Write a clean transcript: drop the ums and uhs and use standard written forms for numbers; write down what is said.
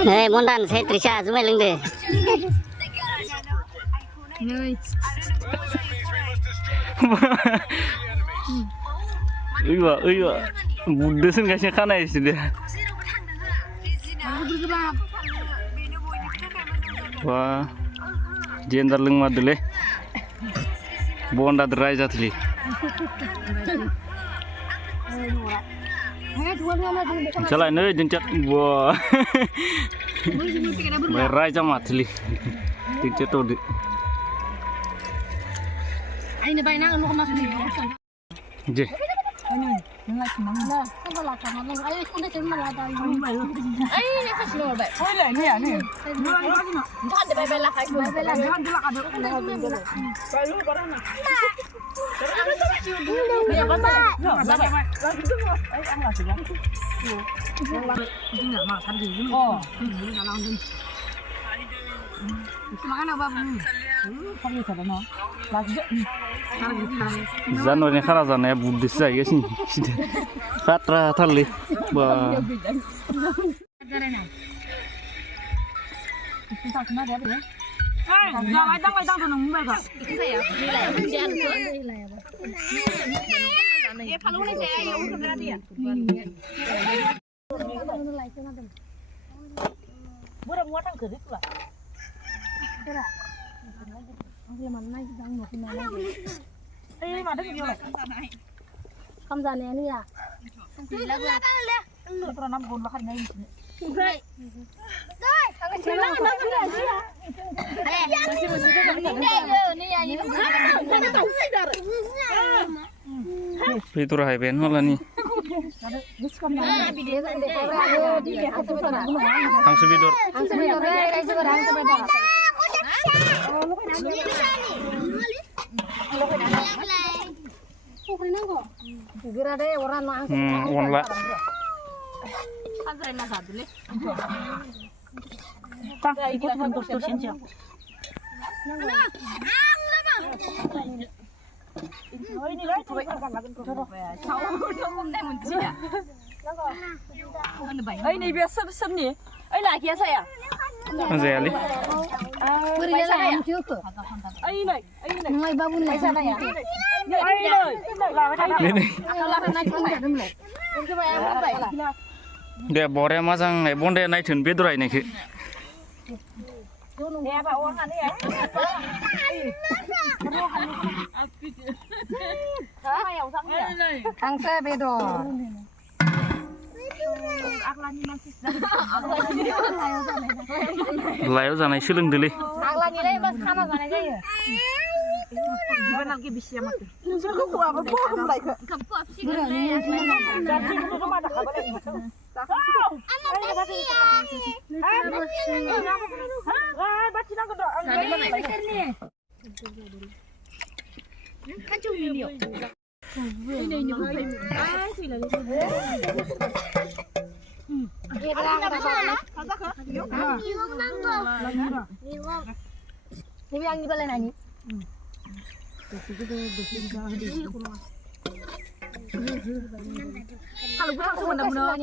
Hei, mondan saya Trisha cuma lengde. Iya, muda sih nggak sih kana sih dia. Wah, jendar leng madule. Bonda derai jatli. Cala ini jencat wah. Berai camat li. Jencat tuh. Ini bayang anu kemas ni. Je. Ini lagi mana? Kalau lagi mana? Ayo kita cuma lagi. Ayo ni kasih lo baik. Oh lah ni ya ni. Jangan dibela lah kai. Bela. Jangan dibela ada. Kalau barang nak. Ya pasal. Lagi tu. Ayo angkat saja. Ini nak makan dulu. Oh. Ini nak langsung. Makan apa pun. Kami tak ada. Lagi. Zanur ni khara zanaya Buddhis saya sih. Khatra thali. Bah. Không giờ này đi à? Itu rahai ben malah ni. Hang subidor. Onla. Tak ikut bentuk senja. Ini biasa besar ni. Lagi saya. Saya ni. Beri saya juga. Ini. Mulai babu ni sana ya. Dia boleh masang bonde naik turun bedurai ni ke? Angsa bedor. Layu sana siling dulu. Agla ni leh bas khana bana jaya. Gimana lagi bisa mati? Kamu apa? Kamu lagi? Kamu apa sih? Jadi itu cuma ada kabar ini. Baca nak doa. Kan cuma video. Ini nyok. Ah, sih lah. Ini yang di balik nani. Kalau gue langsung benar-benar.